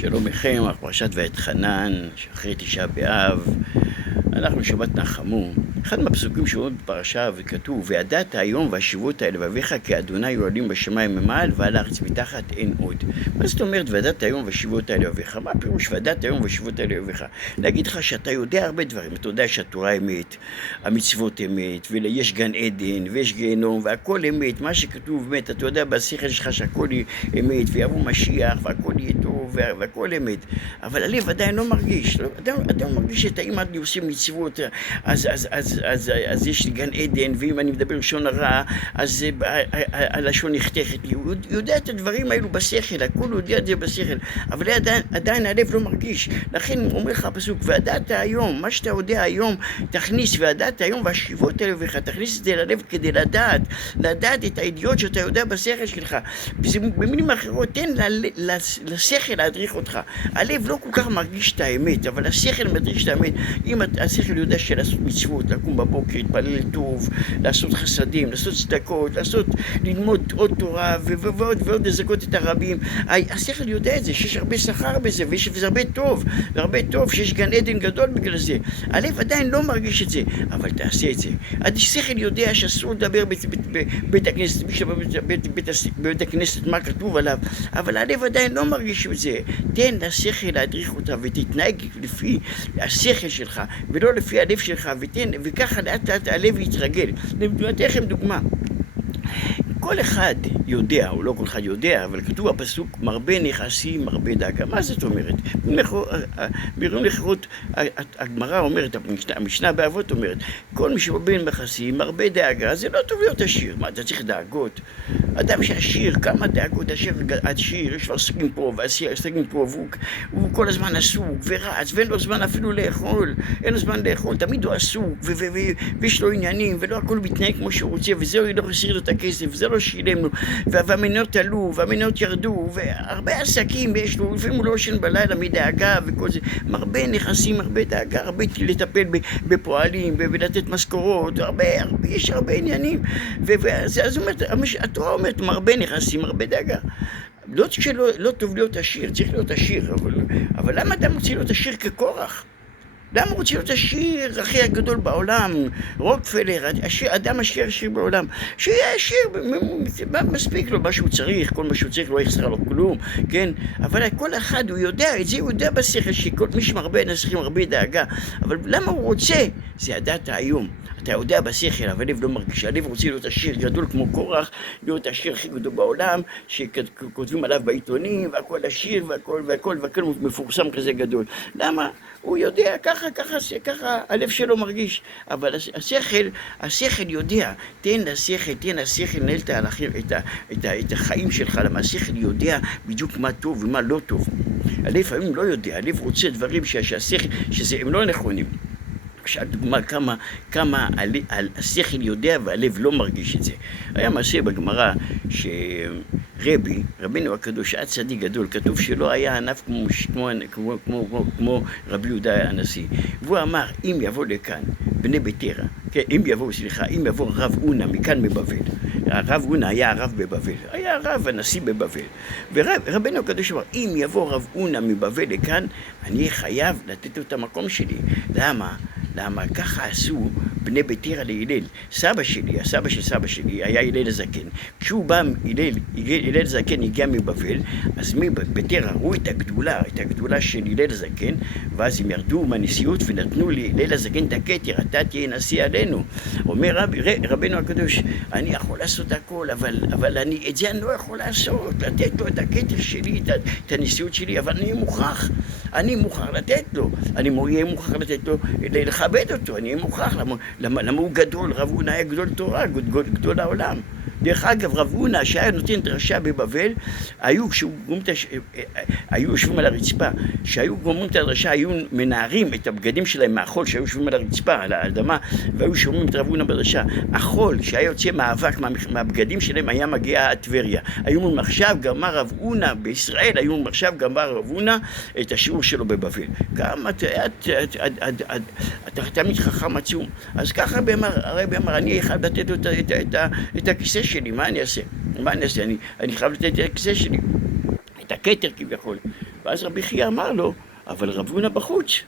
שלום לכם, אנחנו פרשת ואתחנן, שאחרי תשעה באב, אנחנו שבת נחמו. אחד מהפסוקים שעוד בפרשה וכתוב, וידעת היום והשבות האלה ואביך כי אדוני יועדים בשמיים ממעל ועל הארץ מתחת אין עוד. מה זאת אומרת וידעת היום והשבות האלה ואביך? מה הפירוש וידעת היום והשבות האלה ואביך? להגיד לך שאתה יודע הרבה דברים, אתה יודע שהתורה אמת, המצוות אמת, ויש גן עדן ויש גיהנום והכל אמת, מה שכתוב אמת, אתה יודע בשכל שלך שהכל אמת ויבוא משיח והכל יהיה טוב והכל אמת, אבל הלב עדיין לא מרגיש, עדיין לא מרגיש את האם אני עושה מצוות, אז יש לי גן עדן, ואם אני מדבר לשון הרע, אז הלשון נחתכת לי. הוא יודע את הדברים האלו בשכל, הכל הוא יודע את זה בשכל, אבל עדיין הלב לא מרגיש. לכן הוא אומר לך הפסוק, וידעת היום, מה שאתה יודע היום, תכניס, וידעת היום והשבות האלה ואביך, תכניס את זה ללב כדי לדעת את הידיעות שאתה יודע בשכל שלך. במילים אחרות, תן לשכל להדריך אותך. הלב לא כל כך מרגיש את האמת, אבל השכל מדריך את האמת. אם השכל יודע שלעשות מצוות, לקום בבוקר, להתפלל טוב, לעשות חסדים, לעשות צדקות, ללמוד עוד תורה ועוד לזכות את הרבים, השכל יודע את זה, שיש הרבה שכר בזה, וזה הרבה טוב, שיש גן עדן גדול בגלל זה. הלב עדיין לא מרגיש את זה, אבל תעשה את זה. השכל יודע שאסור לדבר בבית הכנסת, בבית הכנסת מה כתוב עליו, אבל הלב עדיין לא מרגיש את זה. תן לשכל להדריך אותה ותתנהג לפי השכל שלך ולא לפי הלב שלך, וככה לאט לאט הלב יתרגל. נתן לכם דוגמה. כל אחד יודע, או לא כל אחד יודע, אבל כתוב בפסוק, מרבה נכסים, מרבה דאגה. מה זאת אומרת? בירום לכרות, הגמרא אומרת, המשנה באבות אומרת, כל מי שמרבה נכסים, מרבה דאגה, זה לא טוב להיות עשיר. מה, אתה צריך דאגות? אדם שעשיר, כמה דאגות עשיר, יש לו עסקים פה, ועסקים פה, והוא כל הזמן עסוק ורץ, ואין לו זמן אפילו לאכול, תמיד הוא עסוק, ויש לו עניינים, ולא הכל מתנהג כמו שהוא רוצה, וזהו, לא חסיר לו את הכסף, וזה לא שילם לו, והמניות עלו, והמניות ירדו, והרבה עסקים יש לו, לפעמים הוא לא ישן בלילה מדאגה וכל זה, מרבה נכסים, מרבה דאגה, הרבה לטפל בפועלים, ולתת משכורות, יש הרבה עניינים, אז התורה אומרת, מרבה נכסים, מרבה דאגה. לא טוב להיות עשיר, צריך להיות עשיר, אבל למה אדם רוצה להיות עשיר כקורח? למה רוצה להיות עשיר הכי הגדול בעולם, רוקפלר, אדם עשיר בעולם, שיהיה עשיר, מספיק לו מה שהוא צריך, כל מה שהוא צריך לא יחסר לו כלום, כן? אבל כל אחד הוא יודע, את זה הוא יודע בשכל שכל מי שמרבה נסכים הרבה דאגה, אבל למה הוא רוצה? זה ידעת היום. אתה יודע בשכל, אבל הלב לא מרגיש, הלב רוצה להיות עשיר גדול כמו קורח, להיות עשיר הכי גדול בעולם, שכותבים עליו בעיתונים, והכל עשיר, והכל מפורסם כזה גדול. למה? הוא יודע, ככה הלב שלו מרגיש, אבל השכל יודע, תן לשכל לנהל את החיים שלך, למה השכל יודע בדיוק מה טוב ומה לא טוב. הלב לפעמים לא יודע, הלב רוצה דברים שהם לא נכונים. דוגמה כמה השכל יודע והלב לא מרגיש את זה. היה מעשה בגמרא רבינו הקדוש, היה צדיק גדול, כתוב שלא היה ענף כמו רבי יהודה הנשיא. והוא אמר, אם יבוא לכאן בני ביתרה, אם יבוא רב אונה מכאן מבבל, הרב אונה היה הרב בבבל, היה הרב הנשיא בבבל, ורבינו הקדוש אמר, אם יבוא רב אונה מבבל לכאן, אני חייב לתת לו את המקום שלי. למה? ככה עשו בני ביתרה להלל. הסבא של סבא שלי היה הלל הזקן. כשהוא בא, הלל הזקן הגיע מבבל, אז מביתרה ראו את הגדולה של הלל הזקן, ואז הם ירדו מהנשיאות ונתנו להלל הזקן את הכתר, אתה תהיה נשיא עלינו. אומר רבנו הקדוש, אני יכול לעשות הכל, אבל את זה אני לא יכול לעשות, לתת לו את הכתר שלי, את הנשיאות שלי, אבל אני מוכרח לתת לו, אני אהיה מוכרח לתת לו, לכבד אותו, אני אהיה מוכרח, למה הוא גדול, רב אונה היה גדול תורה, גדול העולם. דרך אגב, רב אונה שהיה נותן דרשה בבבל, היו יושבים על הרצפה, שהיו גומרים את הדרשה, היו מנערים את הבגדים שלהם מהחול שהיו יושבים על הרצפה, על האדמה, והיו שומעים את רב אונה בדרשה. החול שהיה יוצא מאבק מהבגדים שלהם היה מגיע עד טבריה. היו אומרים עכשיו גמר רב אונה בישראל, היו אומרים עכשיו גמר רב אונה את השיעור שלו בבבל. גם אתה תמיד חכם עצום. אז ככה הרבי אמר, אני חייב לתת לו את הכיסא שלי, מה אני אעשה? אני חייב לתת את הכיסא שלי, את הכתר כביכול. ואז רבי חייא אמר לו, אבל רב הונא בחוץ.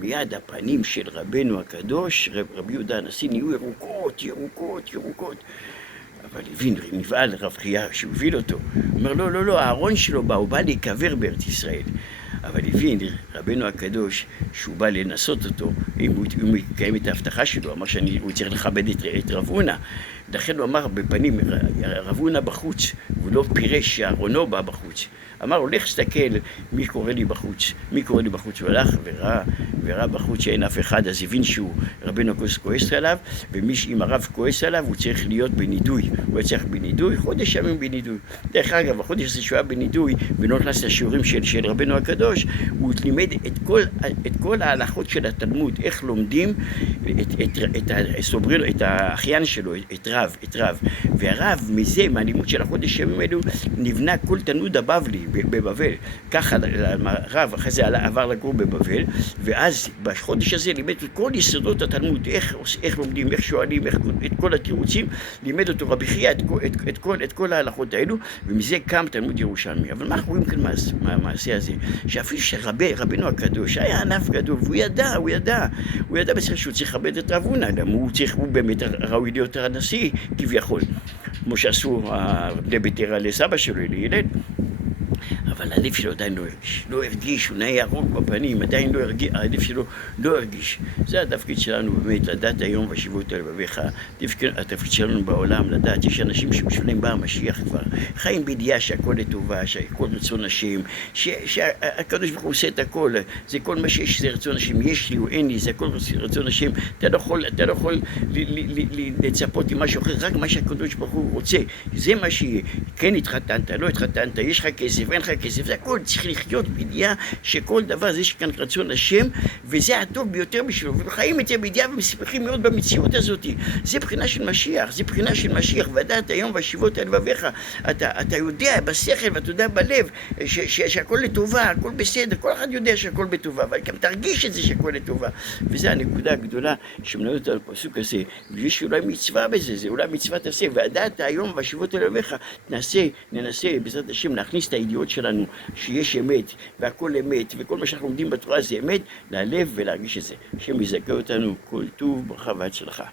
מיד הפנים של רבנו הקדוש, רבי יהודה הנשיא, נהיו ירוקות, ירוקות, ירוקות. אבל הבין, נבהל רב חייא שהוביל אותו. הוא אומר, לא, לא, לא, הארון שלו בא, הוא בא להיקבר בארץ ישראל. אבל הבין, רבנו הקדוש, שהוא בא לנסות אותו, אם הוא יקיים את ההבטחה שלו, אמר שהוא צריך לכבד את רב הונא. לכן הוא אמר בפנים, רב הונא בחוץ, והוא לא פירש שארונו בא בחוץ. אמר, הולך שתקל מי קורא לי בחוץ, מי קורא לי בחוץ. הוא הלך וראה בחוץ שאין אף אחד, אז הבין שהוא רבנו הקדוש כועס עליו, אם הרב כועס עליו, הוא צריך להיות בנידוי. הוא היה צריך בנידוי, חודש ימים בנידוי. דרך אגב, החודש הזה שהוא היה בנידוי, ולא נכנס לשיעורים של רבנו הקדוש, הוא לימד את כל ההלכות של התלמוד, איך לומדים את האחיין שלו, את רב. והרב מזה, מהלימוד של החודש ימים האלו, נבנה כל תלמוד הבבלי בבבל. ככה הרב אחרי זה עבר לגור בבבל, ואז בחודש הזה לימד את כל יסודות התלמוד, איך לומדים, איך שואלים, את כל התירוצים, לימד אותו רבי חייא את כל ההלכות האלו, ומזה קם תלמוד ירושלמי. אבל מה אנחנו רואים כאן מהמעשה הזה? שאפילו שרבנו הקדוש היה ענף גדול, והוא ידע בסדר שהוא צריך לכבד את רב הונא, הוא באמת ראוי להיות הנשיא כביכול, כמו שעשו בני ביתרא לסבא שלו, לילד. אבל הלב שלו עדיין לא הרגיש, הוא נהיה ירוק בפנים, עדיין לא הרגיש, הלב שלו לא הרגיש. זה התפקיד שלנו באמת, לדעת היום והשיבות הלבביך, התפקיד שלנו בעולם, לדעת, יש אנשים שבשבילם בא המשיח כבר, חיים בידיעה שהכל לטובה, שהכל רצון השם, שהקדוש ברוך הוא עושה את הכל, זה כל מה שיש, זה רצון השם, יש לי או אין לי, זה הכל רצון השם, אתה לא יכול לצפות עם משהו אחר, רק מה שהקדוש ברוך הוא רוצה, זה מה שיהיה, כן התחתנת, לא התחתנת, יש לך כסף, אין לך כסף, זה הכל צריך לחיות בידיעה שכל דבר זה שכאן רצון השם, וזה הטוב ביותר בשבילו, וחיים את זה בידיעה ומספחים מאוד במציאות הזאת. זה בחינה של משיח, ודעת היום והשיבות הלבביך, אתה יודע בשכל ואתה יודע בלב שהכל לטובה, הכל בסדר, כל אחד יודע שהכל בטובה, אבל גם תרגיש את זה שהכל לטובה, וזה הנקודה הגדולה שמנהלת על הפסוק הזה, ויש אולי מצווה בזה, זה אולי מצווה תעשה, ודעת היום והשיבות הלבביך, ננסה בעזרת השם להכניס את הידיעות שלנו שיש אמת, והכל אמת, וכל מה שאנחנו לומדים בתורה זה אמת, ללב ולהרגיש את זה. השם יזכה אותנו, כל טוב, ברכה והצלחה.